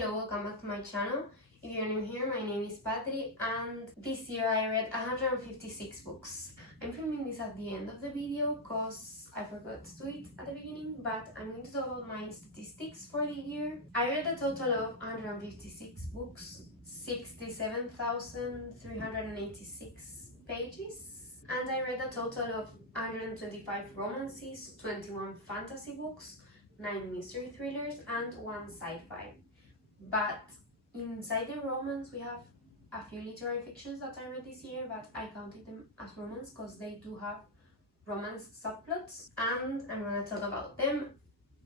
Hello, welcome back to my channel. If you're new here, my name is Patri and this year I read 156 books. I'm filming this at the end of the video because I forgot to do it at the beginning, but I'm going to talk about my statistics for the year. I read a total of 156 books, 67,386 pages, and I read a total of 125 romances, 21 fantasy books, 9 mystery thrillers, and 1 sci-fi. But inside the romance we have a few literary fictions that I read this year, but I counted them as romance because they do have romance subplots, and I'm gonna talk about them.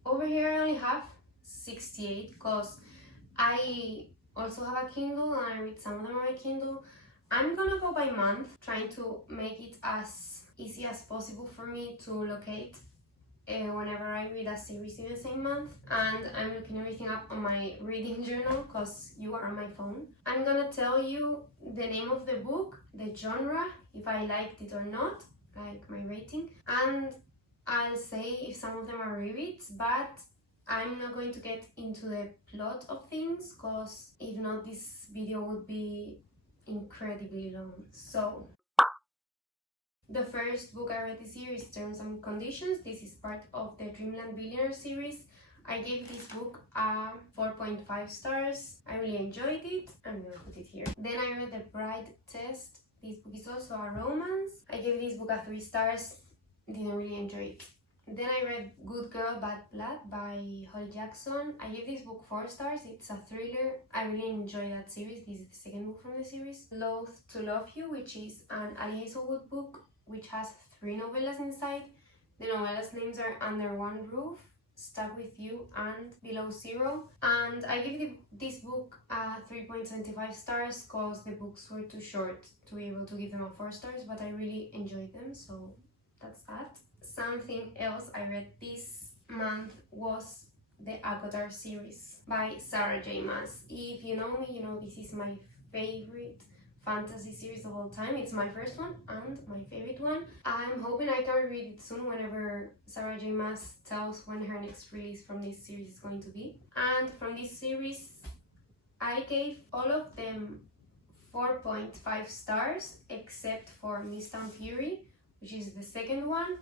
Over here I only have 68 because I also have a Kindle and I read some of them on my Kindle. I'm gonna go by month, trying to make it as easy as possible for me to locate whenever I read a series in the same month, and I'm looking everything up on my reading journal because you are on my phone. I'm gonna tell you the name of the book, the genre, if I liked it or not, like my rating, and I'll say if some of them are rereads, but I'm not going to get into the plot of things because if not this video would be incredibly long. So the first book I read this year is Terms and Conditions. This is part of the Dreamland Billionaire series. I gave this book a 4.5 stars. I really enjoyed it. I'm gonna put it here. Then I read The Bride Test. This book is also a romance. I gave this book a 3 stars. Didn't really enjoy it. Then I read Good Girl Bad Blood by Holly Jackson. I gave this book 4 stars. It's a thriller. I really enjoy that series. This is the second book from the series. Loath to Love You, which is an Ali Hazelwood book, which has 3 novellas inside. The novellas names are Under One Roof, Stuck With You, and Below Zero. And I give this book a 3.75 stars because the books were too short to be able to give them a 4 stars, but I really enjoyed them, so that's that. Something else I read this month was the ACOTAR series by Sarah J Maas. If you know me, you know this is my favorite fantasy series of all time. It's my first one and my favorite one. I'm hoping I can read it soon whenever Sarah J Maas tells when her next release from this series is going to be. And from this series I gave all of them 4.5 stars except for Mist and Fury, which is the second one,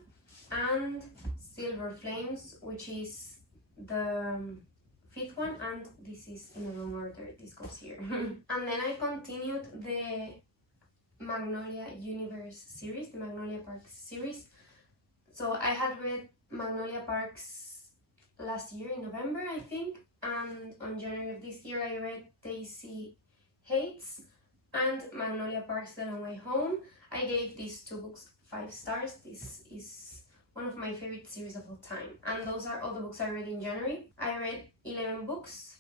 and Silver Flames, which is the 5th one, and this is in the wrong order, this goes here. And then I continued the Magnolia Universe series, the Magnolia Parks series. So I had read Magnolia Parks last year in November, I think, and on January of this year I read Daisy Hates and Magnolia Parks The Long Way Home. I gave these 2 books 5 stars. This is one of my favorite series of all time, and those are all the books I read in January. I read 11 books.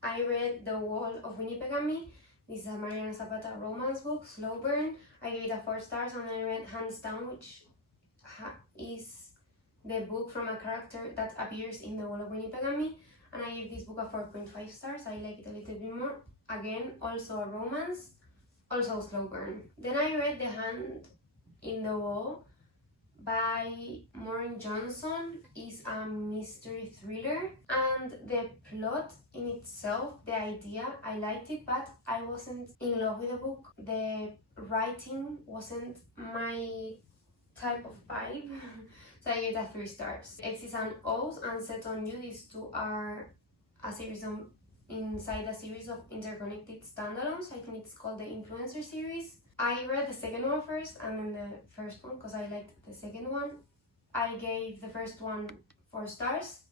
I read The Wall of Winnipeg and Me. This is a Mariana Zapata romance book, slow burn. I gave it a 4 stars, and I read Hands Down, which is the book from a character that appears in The Wall of Winnipeg and Me, and I gave this book a 4.5 stars. I like it a little bit more. Again, also a romance, also slow burn. Then I read The Hand in the Wall by Maureen Johnson. Is a mystery thriller, and the plot in itself, the idea, I liked it, but I wasn't in love with the book. The writing wasn't my type of vibe. So I gave that 3 stars. X's and O's and Set on You, these 2 are a series inside a series of interconnected standalones. I think it's called the Influencer series. I read the second one first and then the first one because I liked the second one. I gave the first one 4 stars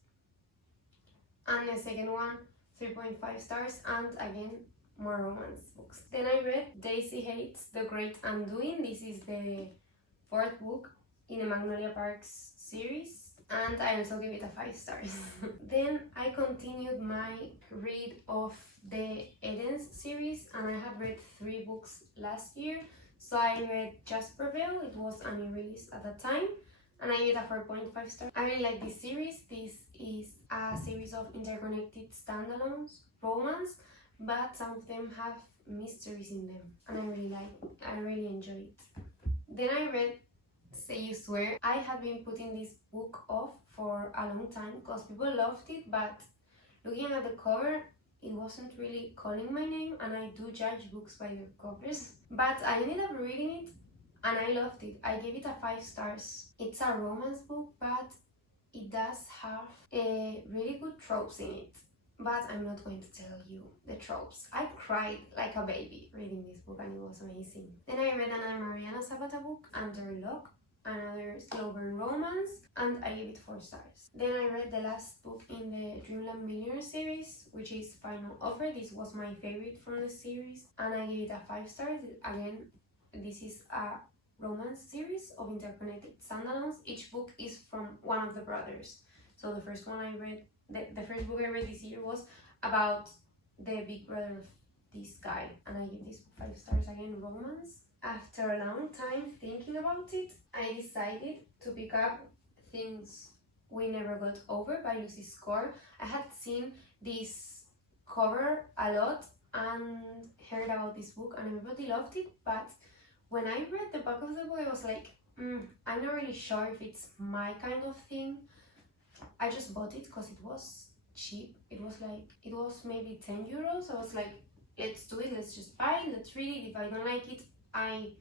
and the second one 3.5 stars, and again more romance books. Then I read Daisy Hates The Great Undoing. This is the 4th book in the Magnolia Parks series, and I also gave it a 5 stars. Then I continued my read of the Edens series, and I had read 3 books last year. So I read Jasperville. It was a new release at the time, and I gave it a 4.5 stars. I really like this series. This is a series of interconnected standalones, romance, but some of them have mysteries in them, and I really enjoy it. Then I read Say You Swear. I had been putting this book off for a long time because people loved it, but looking at the cover, it wasn't really calling my name, and I do judge books by their covers. But I ended up reading it and I loved it. I gave it a 5 stars. It's a romance book, but it does have really good tropes in it. But I'm not going to tell you the tropes. I cried like a baby reading this book and it was amazing. Then I read another Mariana Zapata book, Under Lock, another slow burn romance, and I gave it 4 stars. Then I read the last book in the Dreamland Millionaire series, which is Final Offer. This was my favorite from the series and I gave it a 5 stars. Again, this is a romance series of interconnected standalones. Each book is from one of the brothers. So the first one I read, the first book I read this year was about the big brother of this guy, and I give this book 5 stars. Again, romance. After a long time thinking about it, I decided to pick up Things We Never Got Over by Lucy Score. I had seen this cover a lot and heard about this book and everybody loved it, but when I read the back of the book, I was like, I'm not really sure if it's my kind of thing. I just bought it because it was cheap. It was maybe 10 euros. I was like, let's do it, let's just buy it, let's read it. If I don't like it, I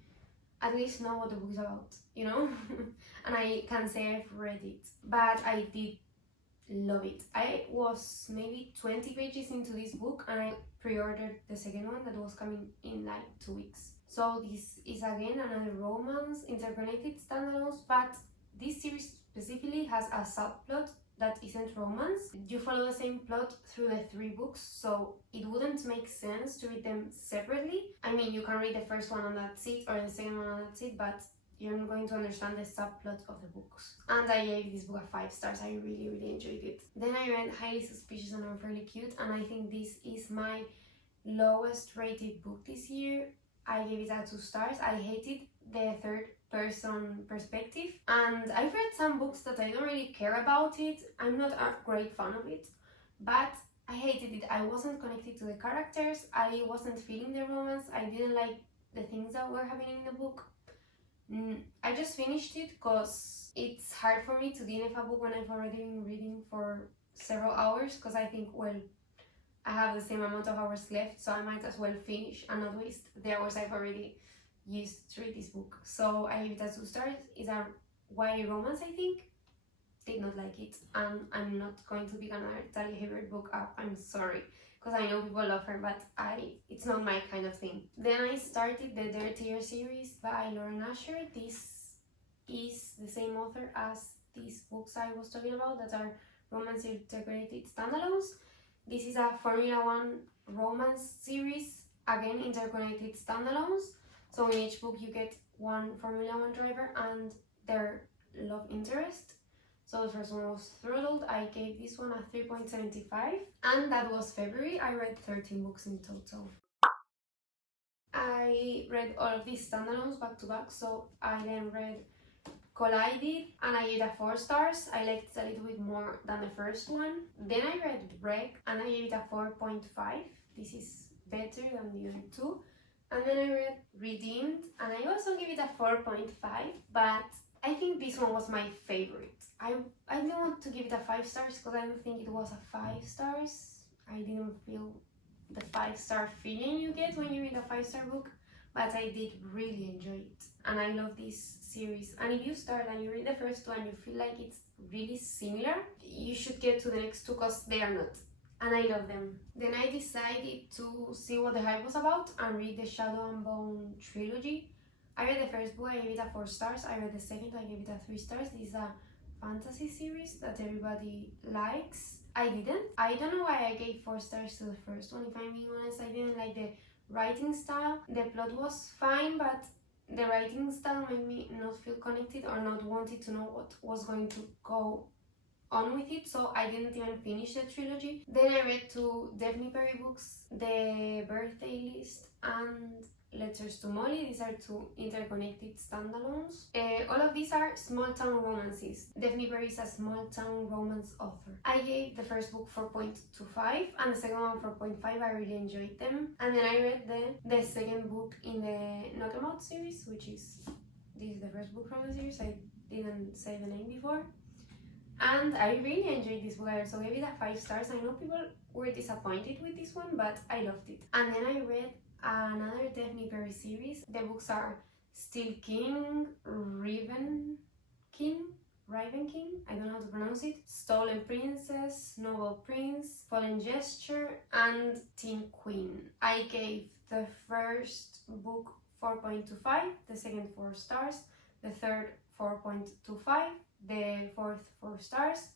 at least know what the book is about, you know? And I can say I've read it. But I did love it. I was maybe 20 pages into this book and I pre-ordered the second one that was coming in like 2 weeks. So this is again another romance, interconnected standalones, but this series specifically has a subplot that isn't romance. You follow the same plot through the 3 books, so it wouldn't make sense to read them separately. I mean, you can read the first one and that's it, or the second one and that's it, but you're not going to understand the subplot of the books. And I gave this book a 5 stars. I really enjoyed it. Then I read Highly Suspicious and Unfairly Cute, and I think this is my lowest rated book this year. I gave it a 2 stars. I hated the third person perspective, and I've read some books that I don't really care about it. I'm not a great fan of it, but I hated it. I wasn't connected to the characters. I wasn't feeling the romance. I didn't like the things that were happening in the book. I just finished it because it's hard for me to DNF a book when I've already been reading for several hours, because I think, well, I have the same amount of hours left, so I might as well finish and not waste the hours I've already used to read this book. So I give it a 2 stars. It's a YA romance, I think. Did not like it, and I'm not going to pick another Talia Hibbert book up. I'm sorry, because I know people love her, but it's not my kind of thing. Then I started the Dirtier series by Lauren Asher. This is the same author as these books I was talking about that are romance integrated standalones. This is a Formula One romance series, again interconnected standalones. So in each book you get one Formula One driver and their love interest. So the first one was Throttled. I gave this one a 3.75, and that was February. I read 13 books in total. I read all of these standalones back to back, so I then read Collided and I gave it a 4 stars. I liked it a little bit more than the first one. Then I read Wreck and I gave it a 4.5. This is better than the other 2. And then I read Redeemed and I also gave it a 4.5, but I think this one was my favorite. I didn't want to give it a 5 stars because I don't think it was a 5 stars. I didn't feel the 5-star feeling you get when you read a 5-star book, but I did really enjoy it. And I love this series. And if you start and you read the first one, you feel like it's really similar, you should get to the next 2 because they are not. And I love them. Then I decided to see what the hype was about and read the Shadow and Bone trilogy. I read the first book, I gave it a 4 stars. I read the second, I gave it a 3 stars. This is a fantasy series that everybody likes. I didn't. I don't know why I gave 4 stars to the first one, if I'm being honest. I didn't like the writing style. The plot was fine, but the writing style made me not feel connected or not wanted to know what was going to go on with it, so I didn't even finish the trilogy. Then I read 2 Daphne Perry books, The Birthday List and Letters to Molly. These are 2 interconnected standalones. All of these are small town romances. Daphne Perry is a small town romance author. I gave the first book 4.25 and the second one 4.5. I really enjoyed them. And then I read the second book in the Knock 'Em Out series, which is, this is the first book from the series. I didn't say the name before. And I really enjoyed this book. I also gave it a 5 stars. I know people were disappointed with this one, but I loved it. And then I read another Daphne Perry series. The books are Steel King, Raven King, I don't know how to pronounce it, Stolen Princess, Noble Prince, Fallen Gesture, and Teen Queen. I gave the first book 4.25, the second 4 stars, the third 4.25, the fourth 4 stars,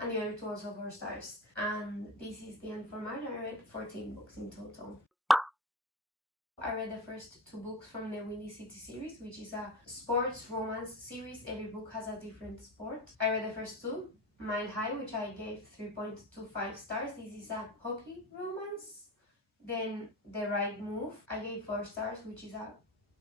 and the other two also 4 stars. And this is the end for mine. I read 14 books in total. I read the first 2 books from the Windy City series, which is a sports romance series. Every book has a different sport. I read the first 2, Mile High, which I gave 3.25 stars. This is a hockey romance. Then The Right Move, I gave 4 stars, which is a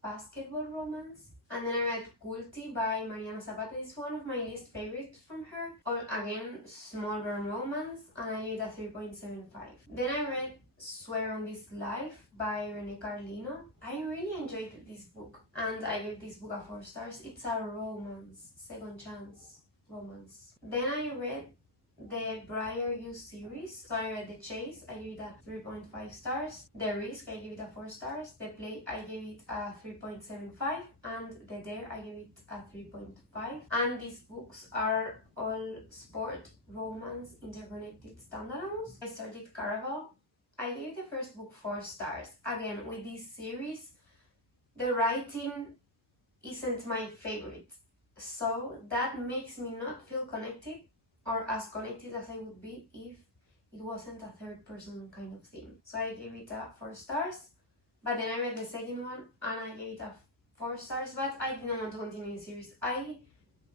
basketball romance. And then I read Culti by Mariana Zapata. It's one of my least favorites from her. Or again, small burn romance, and I gave it a 3.75. Then I read Swear on This Life by Rene Carlino. I really enjoyed this book, and I gave this book a 4 stars. It's a romance, second chance romance. Then I read the Briar You series. So I read The Chase, I gave it a 3.5 stars. The Risk, I gave it a 4 stars. The Play, I gave it a 3.75. And The Dare, I gave it a 3.5. And these books are all sport, romance, interconnected standalones. I started Caraval. I gave the first book 4 stars. Again, with this series, the writing isn't my favorite. So that makes me not feel connected, or as connected as I would be if it wasn't a third person kind of thing. So I gave it a 4 stars, but then I read the second one and I gave it a 4 stars, but I didn't want to continue the series. I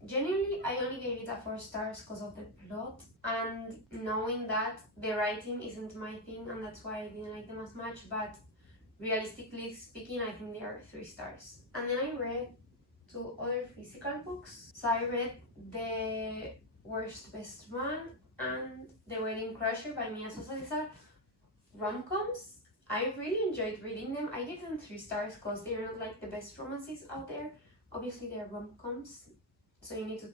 only gave it a 4 stars because of the plot and knowing that the writing isn't my thing, and that's why I didn't like them as much, but realistically speaking, I think they are 3 stars. And then I read 2 other physical books. So I read The Worst Best Man and The Wedding Crusher by Mia Sosa. These are rom-coms. I really enjoyed reading them. I gave them 3 stars because they're not like the best romances out there. Obviously they're rom-coms, so you need to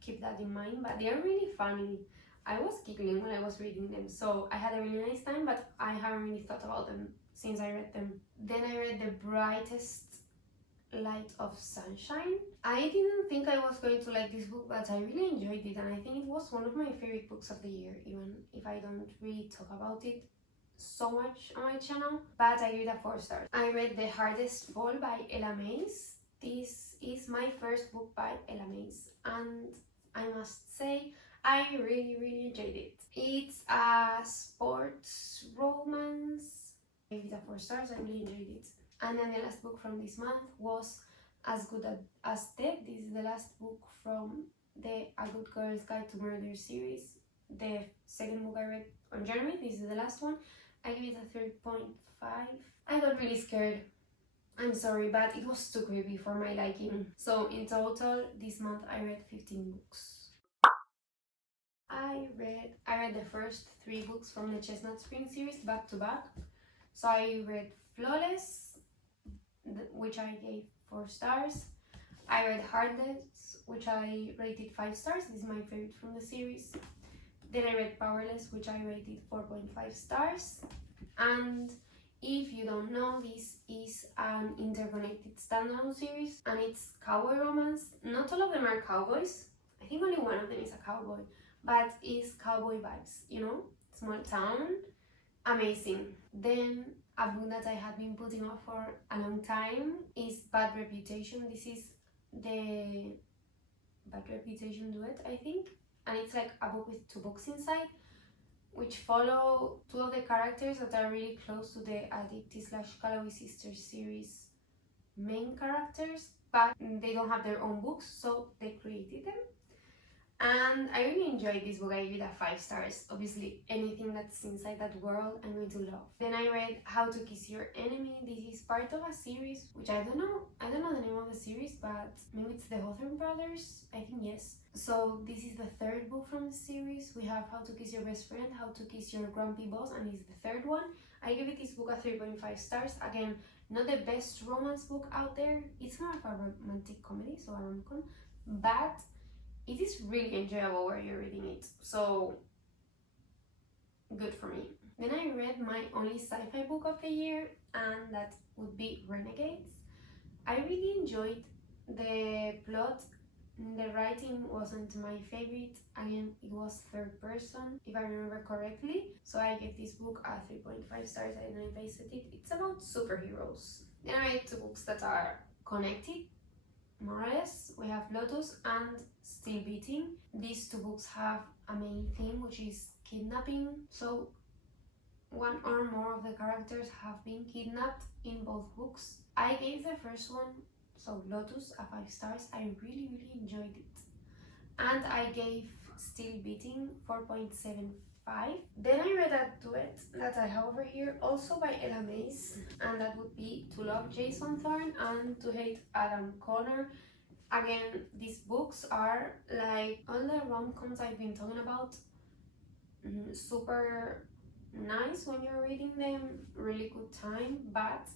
keep that in mind, but they're really funny. I was giggling when I was reading them, so I had a really nice time, but I haven't really thought about them since I read them. Then I read The Brightest Light of Sunshine. I didn't think I was going to like this book, but I really enjoyed it, and I think it was one of my favorite books of the year, even if I don't really talk about it so much on my channel. But I gave it a 4 stars. I read The Hardest Fall by Ella Mace. This is my first book by Ella Mace, and I must say I really enjoyed it. It's a sports romance. I gave it a 4 stars. I really enjoyed it. And then the last book from this month was As Good as Dead. This is the last book from the A Good Girl's Guide to Murder series. The second book I read on January. This is the last one. I gave it a 3.5. I got really scared. I'm sorry, but it was too creepy for my liking. So in total, this month I read 15 books. I read the first 3 books from the Chestnut Spring series back to back. So I read Flawless, which I gave 4 stars. I read Heartless, which I rated 5 stars. This is my favorite from the series. Then I read Powerless, which I rated 4.5 stars. And if you don't know, this is an interconnected standalone series, and it's cowboy romance. Not all of them are cowboys. I think only one of them is a cowboy, but it's cowboy vibes, you know? Small town, amazing. Then a book that I had been putting off for a long time is Bad Reputation. This is the Bad Reputation duet, I think, and it's like a book with 2 books inside, which follow 2 of the characters that are really close to the Aditi/Calloway Sisters series main characters, but they don't have their own books, so they created them. And I really enjoyed this book. I gave it a 5 stars. Obviously, anything that's inside that world, I'm going to love. Then I read How to Kiss Your Enemy. This is part of a series, which I don't know the name of the series, but maybe it's the Hawthorne Brothers. I think yes. So this is the 3rd book from the series. We have How to Kiss Your Best Friend, How to Kiss Your Grumpy Boss, and it's the 3rd one. I gave it this book a 3.5 stars. Again, not the best romance book out there. It's more of a romantic comedy, so a rom-com, but it is really enjoyable while you're reading it. So good for me. Then I read my only sci-fi book of the year, and that would be Renegades. I really enjoyed the plot. The writing wasn't my favorite. Again, it was third person, if I remember correctly. So I gave this book a 3.5 stars. I don't know if I said it. It's about superheroes. Then I read two books that are connected, more or less. We have Lotus and Still Beating. These two books have a main theme, which is kidnapping. So one or more of the characters have been kidnapped in both books. I gave the first one, so Lotus, a 5 stars. I really enjoyed it. And I gave Still Beating 4.75. Then I read a duet that I have over here, also by Ella Mace, and that would be To Love Jason Thorne and To Hate Adam Connor. Again, these books are like all the rom-coms I've been talking about, super nice when you're reading them, really good time, but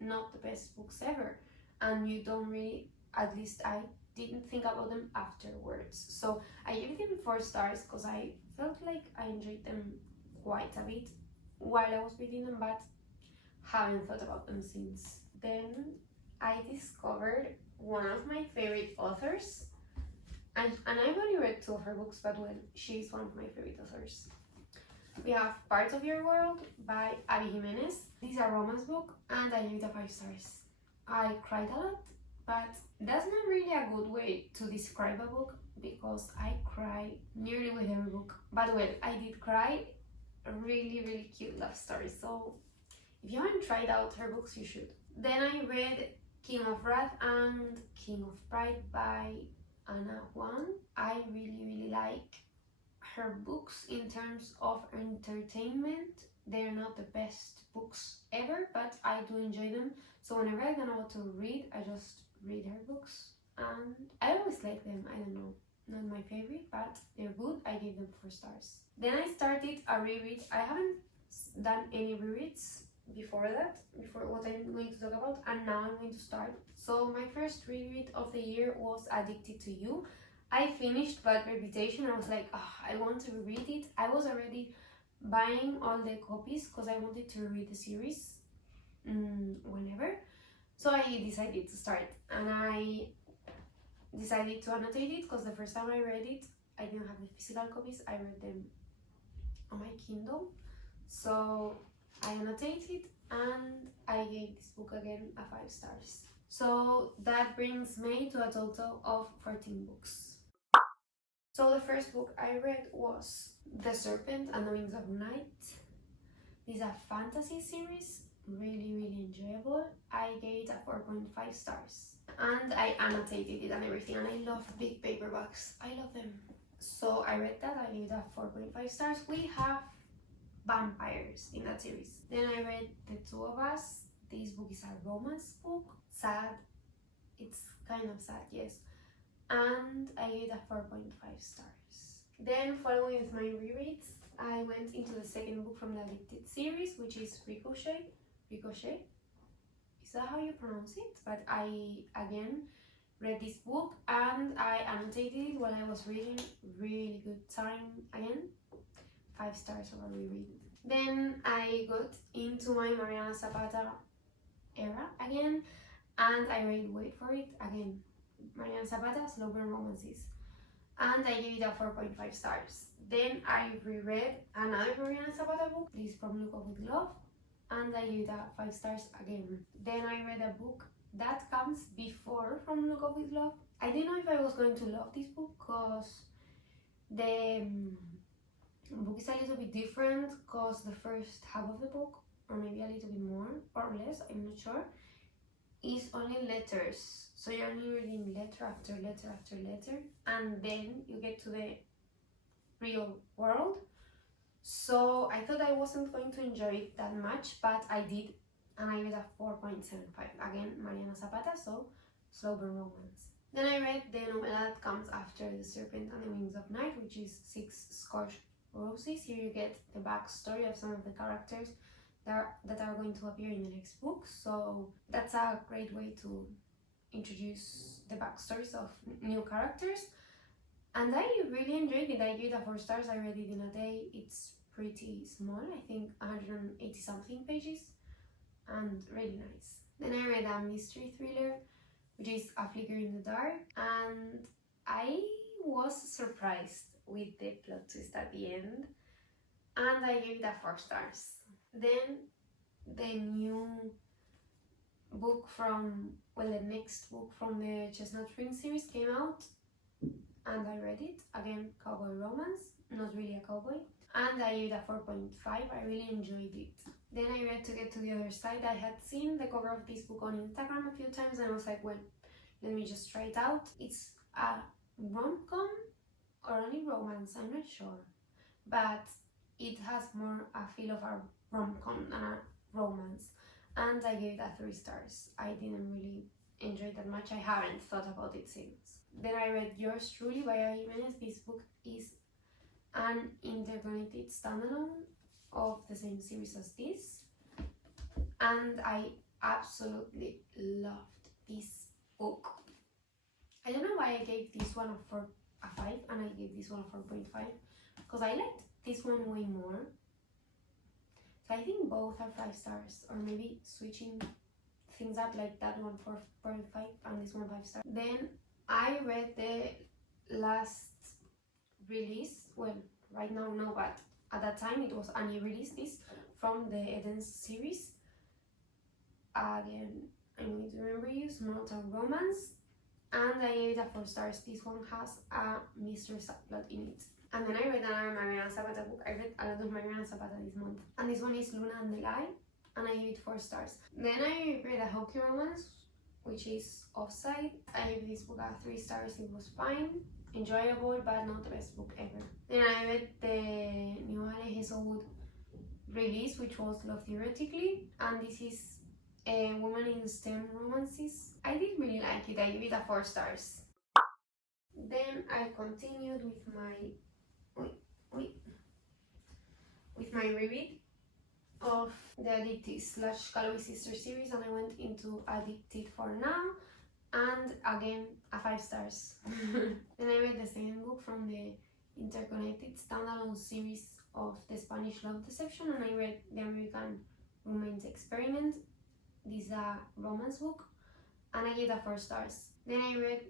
not the best books ever. And you don't really, at least I didn't think about them afterwards. So I gave them 4 stars because I felt like I enjoyed them quite a bit while I was reading them, but haven't thought about them since. Then I discovered one of my favorite authors, and I've only read 2 of her books, but well, she's one of my favorite authors. We have Parts of Your World by Abby Jimenez. This is a romance book, and I gave it a 5 stars. I cried a lot, but that's not really a good way to describe a book, because I cry nearly with every book. But well, I did cry. A really cute love story. So if you haven't tried out her books, you should. Then I read King of Wrath and King of Pride by Ana Huang. I really like her books in terms of entertainment. They're not the best books ever, but I do enjoy them. So whenever I don't know what to read, I just read her books, and I always like them. I don't know, not my favorite, but they're good. I gave them 4 stars. Then I started a reread. I haven't done any rereads before what I'm going to talk about, and now I'm going to start. So my first reread of the year was Addicted to You. I finished Bad Reputation. I was like, oh, I want to read it. I was already buying all the copies because I wanted to read the series whenever. So I decided to start, and I decided to annotate it because the first time I read it, I didn't have the physical copies. I read them on my Kindle. So I annotated, and I gave this book again a 5 stars. So that brings me to a total of 14 books. So the first book I read was The Serpent and the Wings of Night. This is a fantasy series, really enjoyable. I gave it a 4.5 stars. And I annotated it and everything, and I love big paperbacks. I love them. So I read that, I gave it a 4.5 stars. We have vampires in that series. Then I read The Two of Us. This book is a romance book. Sad. It's kind of sad, yes. And I gave it a 4.5 stars. Then, following with my rereads, I went into the second book from the Addicted series, which is Ricochet. Ricochet? Is that how you pronounce it? But I, again, read this book and I annotated it while I was reading. Really good time again. 5 stars over reread. Then I got into my Mariana Zapata era again, and I read Wait for It again. Mariana Zapata, Slow Burn Romances, and I gave it a 4.5 stars. Then I reread another Mariana Zapata book, this is From Look Up With Love, and I gave it a 5 stars again. Then I read a book that comes before From Look Up With Love. I didn't know if I was going to love this book because the book is a little bit different, because the first half of the book, or maybe a little bit more or less, I'm not sure, is only letters. So you're only reading letter after letter after letter, and then you get to the real world. So I thought I wasn't going to enjoy it that much, but I did, and I gave it a 4.75. Again, Mariana Zapata, so Slow Burn Romance. Then I read the novella that comes after The Serpent and the Wings of Night, which is Six Scorched Roses. Here you get the backstory of some of the characters that are going to appear in the next book. So that's a great way to introduce the backstories of new characters. And I really enjoyed it. I gave it 4 stars. I read it in a day. It's pretty small, I think 180 something pages, and really nice. Then I read a mystery thriller, which is A Flicker in the Dark, and I was surprised with the plot twist at the end, and I gave it 4 stars. Then the new book from, well, the next book from the Chestnut Ring series came out, and I read it. Again, cowboy romance, not really a cowboy, and I gave it 4.5. I really enjoyed it. Then I read To Get to the Other Side. I had seen the cover of this book on Instagram a few times, and I was like, well, let me just try it out. It's a rom-com or only romance, I'm not sure, but it has more a feel of a rom-com than a romance, and I gave it 3 stars. I didn't really enjoy it that much. I haven't thought about it since. Then I read Yours Truly by A. Jimenez. This book is an interconnected standalone of the same series as this, and I absolutely loved this book. I don't know why I gave this one a 5 and I gave this one a 4.5, because I liked this one way more. So I think both are 5 stars, or maybe switching things up, like that one 4.5 and this one 5 stars. Then I read the last release, well, right now no, but at that time it was a new release, this from the Eden series. Again, I'm going to remember you, Small Town Romance, and I gave it 4 stars. This one has a mystery subplot in it. And then I read another Mariana Zapata book. I read a lot of Mariana Zapata this month, and this one is Luna and the Guy, and I gave it 4 stars. Then I read a hockey romance, which is Offside. I gave this book 3 stars. It was fine, enjoyable, but not the best book ever. Then I read the new Ale Hazelwood release, which was Love Theoretically, and this is a Woman in STEM romances. I did really like it. I gave it 4 stars. Then I continued with my reread of the Addicted / Calorie Sister series, and I went into Addicted for Now, and again 5 stars. Then I read the second book from the interconnected standalone series of the Spanish Love Deception, and I read The American Romance Experiment. This is a romance book, and I gave it 4 stars. Then I read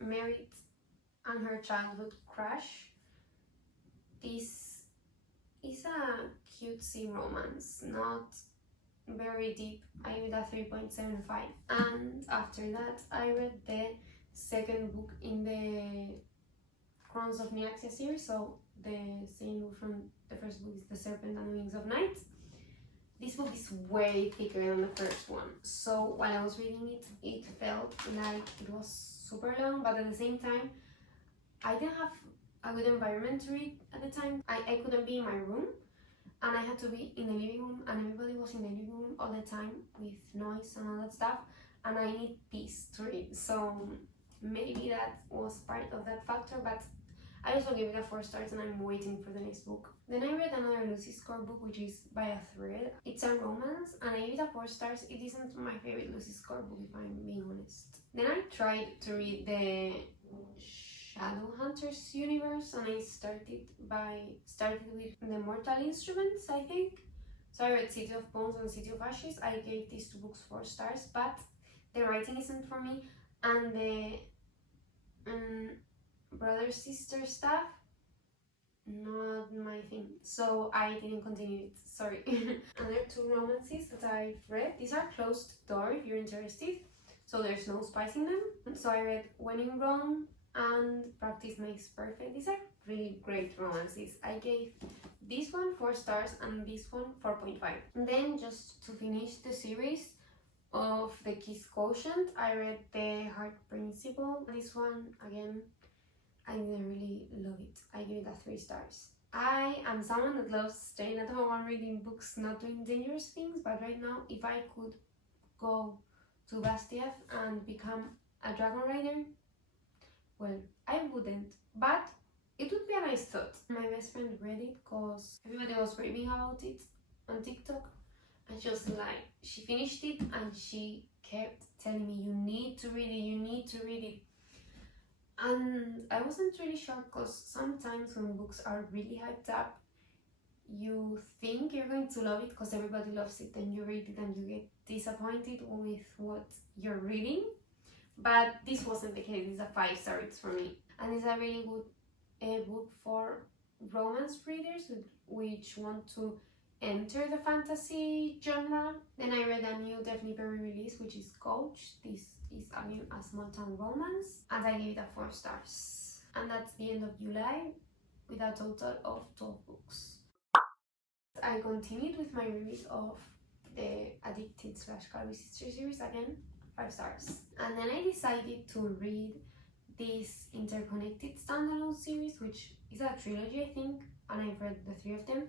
Merit and Her Childhood Crush. This is a cutesy romance, not very deep. I gave it 3.75. And after that, I read the second book in the Crowns of Nyaxia series. So the same book from the first book is The Serpent and the Wings of Night. This book is way thicker than the first one, so while I was reading it, it felt like it was super long, but at the same time, I didn't have a good environment to read at the time. I couldn't be in my room, and I had to be in the living room, and everybody was in the living room all the time with noise and all that stuff, and I need peace to read, so maybe that was part of that factor, but I also gave it 4 stars, and I'm waiting for the next book. Then I read another Lucy Score book, which is by a thread. It's a romance, and I gave it 4 stars. It isn't my favorite Lucy Score book, if I'm being honest. Then I tried to read the Shadowhunters universe, and I started with The Mortal Instruments, I think. So I read City of Bones and City of Ashes. I gave these 2 books 4 stars, but the writing isn't for me, and the brother sister stuff, not my thing, so I didn't continue it, sorry. Another 2 romances that I've read, these are closed door if you're interested, so there's no spice in them. So I read When in Rome and Practice Makes Perfect. These are really great romances. I gave this one 4 stars and this one 4.5. And then, just to finish the series of The Kiss Quotient, I read The Heart Principle. This one, again, I didn't really love it. I give it 3 stars. I am someone that loves staying at home and reading books, not doing dangerous things, but right now, if I could go to Bastiev and become a dragon rider, well, I wouldn't, but it would be a nice thought. My best friend read it because everybody was raving about it on TikTok, and she finished it and she kept telling me, you need to read it, you need to read it. And I wasn't really sure because sometimes when books are really hyped up, you think you're going to love it because everybody loves it, and you read it and you get disappointed with what you're reading. But this wasn't the case. It's a 5-star. It's for me, and it's a really good book for romance readers which want to enter the fantasy genre. Then I read a new Daphne Perry release, which is Coach. This is again a small town romance, and I gave it a 4 stars. And that's the end of July with a total of 12 books. I continued with my read of the Addicted / Calvi Sister series, again 5 stars. And then I decided to read this Interconnected standalone series, which is a trilogy, I think, and I've read the 3 of them.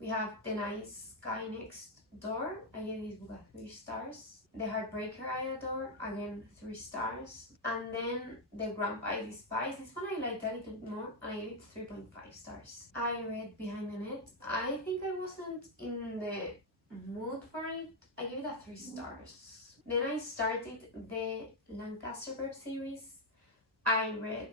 We have The Nice Guy Next Door. I gave this book a 3 stars. The Heartbreaker I Adore, again 3 stars. And then The Grandpa I Despise. This one I liked a little bit more, and I gave it 3.5 stars. I read Behind the Net. I think I wasn't in the mood for it. I gave it a 3 stars. Then I started the Lancaster Verb series. I read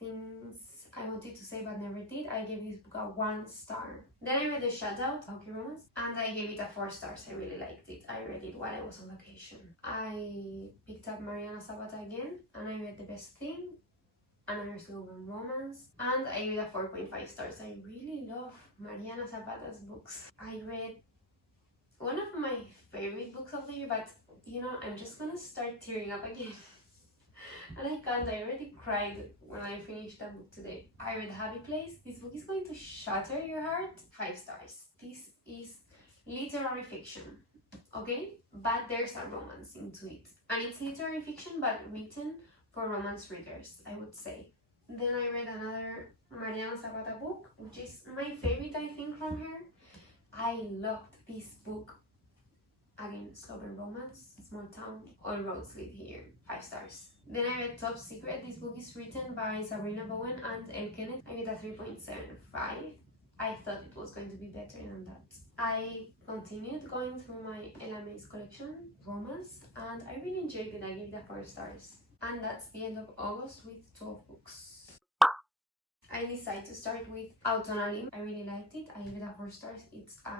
Things I Wanted to Say But Never Did. I gave this book a 1 star. Then I read The Shutout, Tokyo Romance, and I gave it a 4 stars. I really liked it. I read it while I was on vacation. I picked up Mariana Zapata again, and I read The Best Thing, Another Slow Burn Romance, and I gave it a 4.5 stars. I really love Mariana Zapata's books. I read one of my favorite books of the year, but you know, I'm just gonna start tearing up again. And I can't, I already cried when I finished that book today. I read Happy Place. This book is going to shatter your heart. 5 stars. This is literary fiction, okay? But there's a romance into it. And it's literary fiction, but written for romance readers, I would say. Then I read another Mariana Zapata book, which is my favorite, I think, from her. I loved this book. Again, Stubborn Romance, Small Town, All Roads Lead Here, 5 stars. Then I read Top Secret. This book is written by Sabrina Bowen and Elle Kenneth. I read a 3.75. I thought it was going to be better than that. I continued going through my Ella Mays collection, romance, and I really enjoyed it. I gave it a 4 stars. And that's the end of August with 12 books. I decided to start with Autonali. I really liked it. I gave it a 4 stars. It's a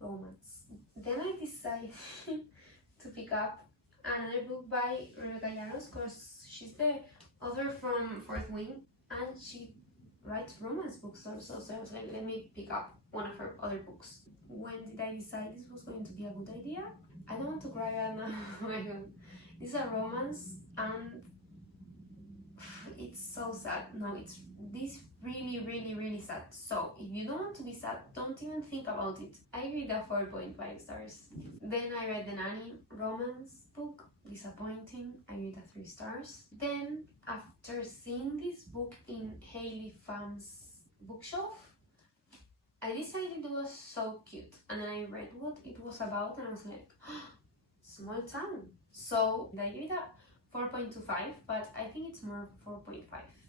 romance. Then I decided to pick up another book by Rebecca Llanos because she's the author from Fourth Wing and she writes romance books also. So I was like, let me pick up one of her other books. When did I decide this was going to be a good idea? I don't want to cry right now. Oh my god. It's a romance and it's so sad. No, it's this really sad. So if you don't want to be sad, don't even think about it. I read a 4.5 stars. Then I read the Nanny romance book, disappointing. I read a 3 stars. Then after seeing this book in Hayley Pham's bookshelf, I decided it was so cute, and then I read what it was about and I was like, small town. So I gave it a 4.25, but I think it's more 4.5.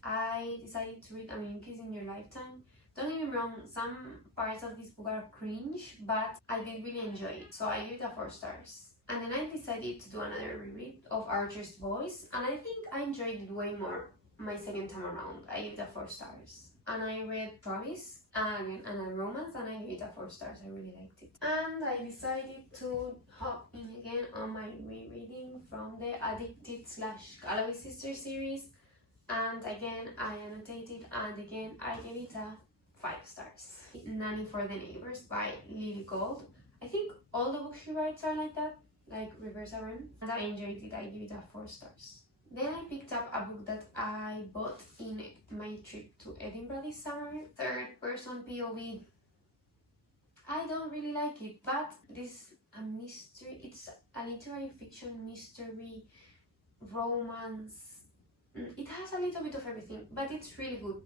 I decided to read A Million Kisses in Your Lifetime. Don't get me wrong, some parts of this book are cringe, but I did really enjoy it, so I gave it a 4 stars. And then I decided to do another reread of Archer's Voice, and I think I enjoyed it way more my second time around. I gave it a 4 stars. And I read Travis, again, and a romance, and I gave it a 4 stars. I really liked it. And I decided to hop in again on my rereading from the Addicted / Galloway Sister series. And again, I annotated, and again, I gave it a 5 stars. Nanny for the Neighbors by Lily Gold. I think all the books she writes are like that, like Reverse Aaron. And I enjoyed it. I give it a 4 stars. Then I picked up a book that I bought in my trip to Edinburgh this summer. Third person POV. I don't really like it, but this a mystery. It's a literary fiction mystery romance. It has a little bit of everything, but it's really good.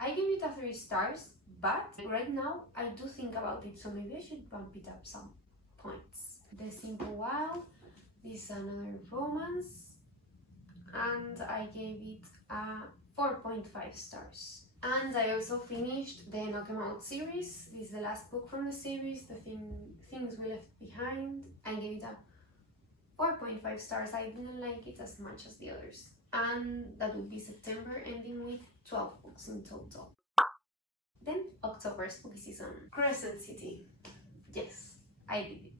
I give it a 3 stars, but right now I do think about it, so maybe I should bump it up some points. The Simple Wow. This is another romance, and I gave it a 4.5 stars. And I also finished the Knock 'Em Out series. This is the last book from the series, The Things We Left Behind. I gave it a 4.5 stars. I didn't like it as much as the others. and that would be September, ending with 12 books in total. Then October spooky season. Crescent City. Yes, I did it.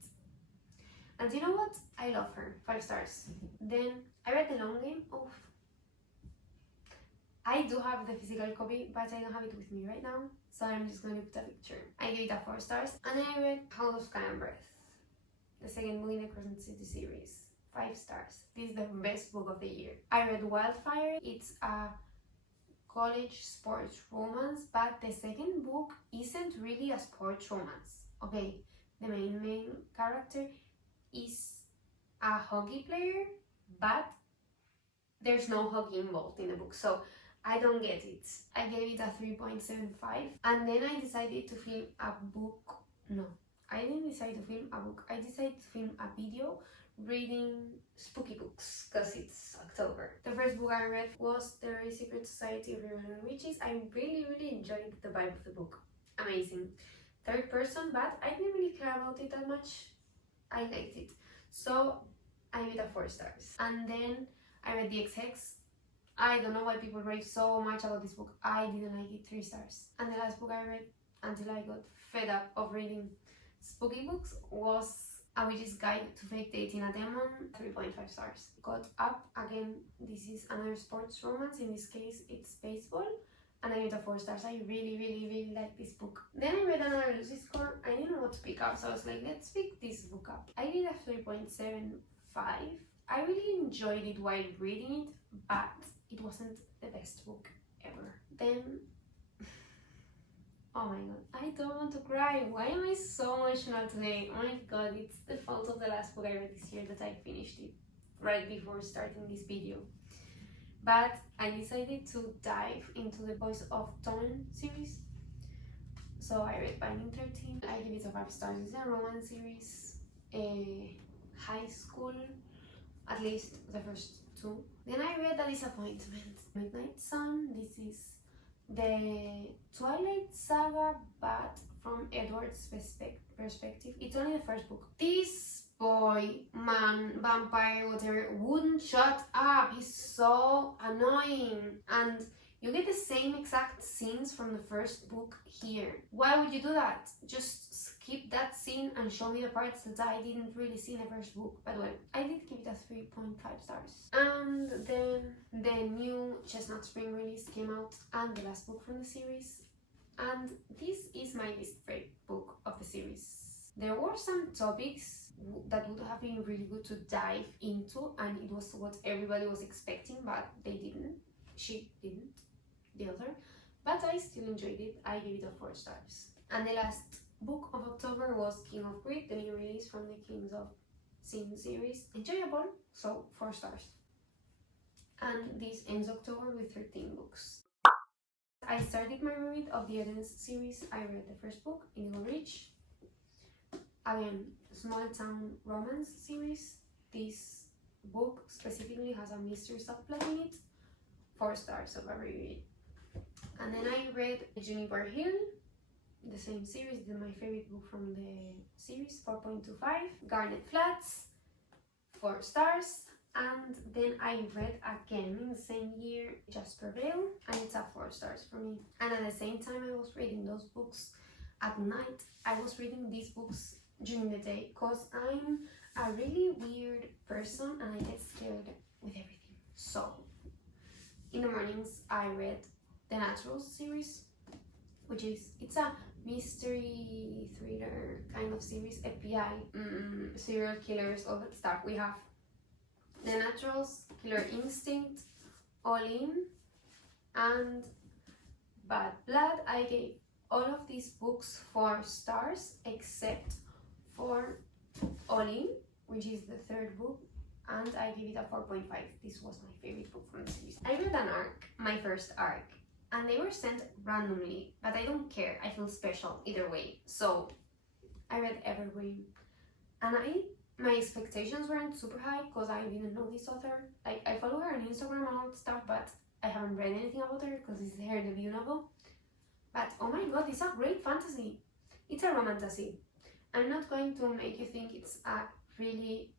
And you know what? I love her. 5 stars. Then I read The Long Game. Oh, I do have the physical copy, but I don't have it with me right now, so I'm just going to put a picture. I gave it a 4 stars. And then I read House of Sky and Breath, the second book in the Crescent City series. 5 stars. This is the best book of the year. I read Wildfire. It's a college sports romance, but the second book isn't really a sports romance. Okay, the main character is a hockey player, but there's no hockey involved in the book, so I don't get it. I gave it a 3.75, and then I decided to film a book. No, I didn't decide to film a book. I decided to film a video reading spooky books because it's October. The first book I read was The Very Secret Society of Irregular Witches. I really enjoyed the vibe of the book. Amazing. Third person, but I didn't really care about it that much. I liked it, so I gave it a 4 stars. And then I read The XX. I don't know why people rave so much about this book. I didn't like it. 3 stars. And the last book I read until I got fed up of reading spooky books was A Witch's Guide to Fake Dating a Demon. 3.5 stars. Got Up. Again, this is another sports romance. In this case, it's baseball. And I gave it a 4 stars. I really like this book. Then I read another Lucy Score. I didn't know what to pick up, so I was like, let's pick this book up. I did a 3.75. I really enjoyed it while reading it, but it wasn't the best book ever. Then, oh my god, I don't want to cry. Why am I so emotional today? Oh my god, it's the fault of the last book I read this year that I finished it right before starting this video. But I decided to dive into the Voice of Tommen series. So I read Binding 13. I give it a 5 stars. It's a romance series, a high school, at least the first 2. Then I read A Disappointment. Midnight Sun. This is the Twilight Saga, but from Edward's perspective. It's only the first book. This boy, man, vampire, whatever, wouldn't shut up. He's so annoying. And you get the same exact scenes from the first book here. Why would you do that? Just skip that scene and show me the parts that I didn't really see in the first book. But well, I did give it a 3.5 stars. And then the new Chestnut Spring release came out, and the last book from the series. And this is my least favorite book of the series. There were some topics that would have been really good to dive into, and it was what everybody was expecting, but they didn't. She didn't, the author. But I still enjoyed it. I gave it a 4 stars. And the last book of October was King of Greed, the new release from the Kings of Sin series. Enjoyable, so 4 stars. And this ends October with 13 books. I started my reread of the Eden's series. I read the first book, Indigo Ridge. Again, small town romance series. This book specifically has a mystery subplot in it. 4 stars of a reread. And then I read Juniper Hill, the same series. This is my favorite book from the series. 4.25. Garnet Flats, 4 stars. And then I read again in the same year Jasper Vale, and it's a 4 stars for me. And at the same time I was reading those books at night, I was reading these books during the day, because I'm a really weird person and I get scared with everything. So in the mornings I read the Naturals series, which is, it's a mystery thriller kind of series, FBI, serial killers, all that stuff. We have The Naturals, Killer Instinct, All In, and Bad Blood. I gave all of these books 4 stars except for All In, which is the 3rd book, and I give it a 4.5. This was my favorite book from the series. I read an arc, my first arc, and they were sent randomly, but I don't care. I feel special either way. So I read Evergreen, and my expectations weren't super high because I didn't know this author. Like, I follow her on Instagram and all that stuff, but I haven't read anything about her because it's her debut novel. But oh my god, it's a great fantasy. It's a romantasy. I'm not going to make you think it's a really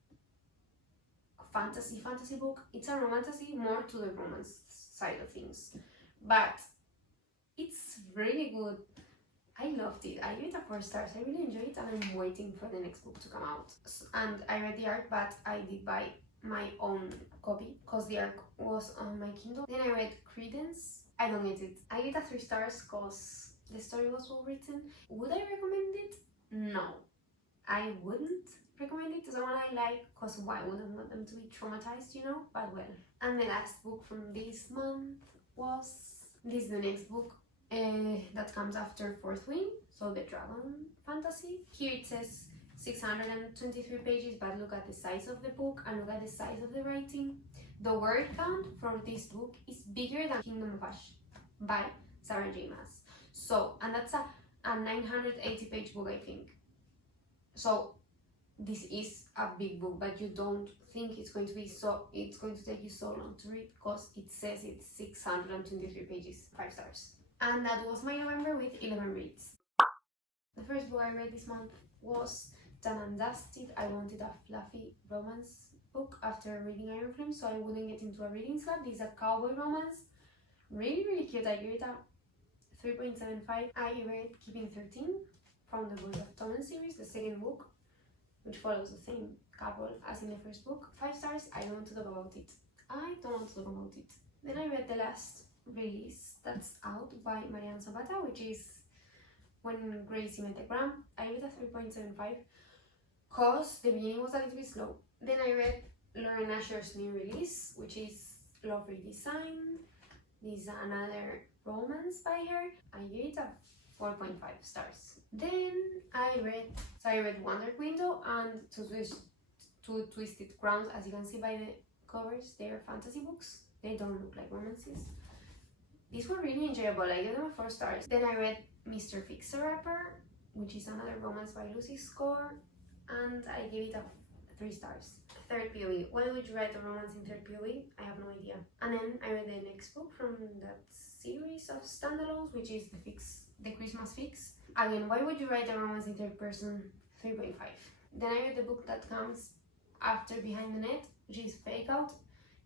fantasy book. It's a romantasy, more to the romance side of things, but it's really good. I loved it. I gave it a 4 stars. I really enjoyed it, and I'm waiting for the next book to come out. And I read the art, but I did buy my own copy because the art was on my Kindle. Then I read Credence. I don't get it. I gave it a 3 stars because the story was well written. Would I recommend it? No, I wouldn't recommend it to someone I like, because why wouldn't I want them to be traumatized, you know? But well. And the last book from this month was this is the next book that comes after Fourth Wing, so the Dragon Fantasy. Here it says 623 pages, but look at the size of the book and look at the size of the writing. The word count for this book is bigger than Kingdom of Ash by Sarah J. Maas. So, and that's a 980 page book, I think. So this is a big book, but you don't think it's going to be it's going to take you so long to read, because it says it's 623 pages, 5 stars. And that was my November with 11 reads. The first book I read this month was Done and Dusted. I wanted a fluffy romance book after reading Iron Flame, so I wouldn't get into a reading slump. This is a cowboy romance. Really cute. I gave it a 3.75. I read Keeping 13 from the Boys of Tommen series, the second book, which follows the same couple as in the first book. 5 stars. I don't want to talk about it. Then I read the last release that's out by Mariana Zapata, which is When Gracie Met the Gram. I read a 3.75 because the beginning was a little bit slow. Then I read Lauren Asher's new release, which is Love Redesign. This is another romance by her. I gave it a 4.5 stars. Then I read Wonder Window and Two Twisted Crowns. As you can see by the covers, they are fantasy books. They don't look like romances. These were really enjoyable. I gave them a 4 stars. Then I read Mr. Fixer-Upper, which is another romance by Lucy Score, and I gave it a 3 stars. Third POE. Why would you write a romance in third POE? I have no idea. And then I read the next book from that series of standalones, which is the Christmas Fix. Again, why would you write a romance in third person? 3.5. Then I read the book that comes after Behind the Net, which is Fake Out,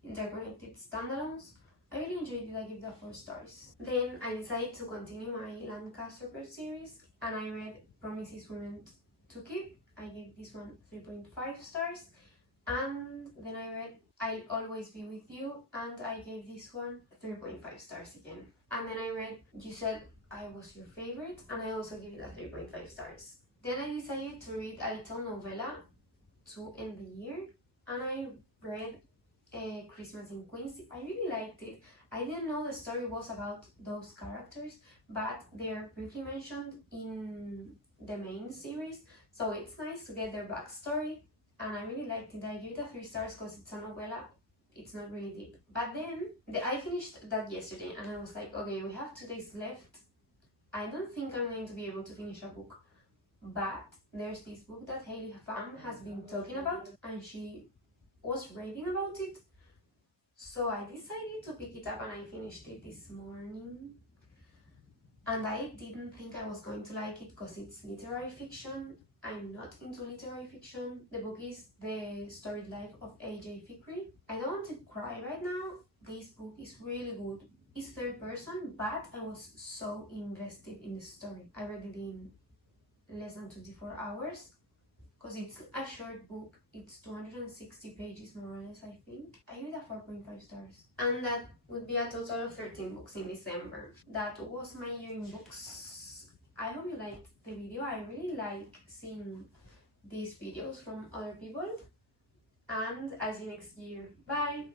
Interconnected Standalones. I really enjoyed it. I give that 4 stars. Then I decided to continue my Lancaster Press series, and I read Promises We Meant to Keep. I gave this one 3.5 stars. And then I read I'll Always Be With You, and I gave this one 3.5 stars again. And then I read You Said I Was Your Favorite, and I also gave it a 3.5 stars. Then I decided to read a little novella to end the year, and I read Christmas in Quincy. I really liked it. I didn't know the story was about those characters, but they are briefly mentioned in the main series, so it's nice to get their backstory, and I really liked it. I give it a 3 stars because it's a novella. It's not really deep. But then I finished that yesterday, and I was like, okay, we have 2 days left. I don't think I'm going to be able to finish a book, but there's this book that Hayley Pham has been talking about, and she was raving about it, so I decided to pick it up, and I finished it this morning. And I didn't think I was going to like it because it's literary fiction. I'm not into literary fiction. The book is The Storied Life of A.J. Fikry. I don't want to cry right now. This book is really good. It's third person, but I was so invested in the story. I read it in less than 24 hours because it's a short book. It's 260 pages more or less, I think. I give it a 4.5 stars. And that would be a total of 13 books in December. That was my year in books. I hope you liked the video. I really like seeing these videos from other people. And I'll see you next year. Bye!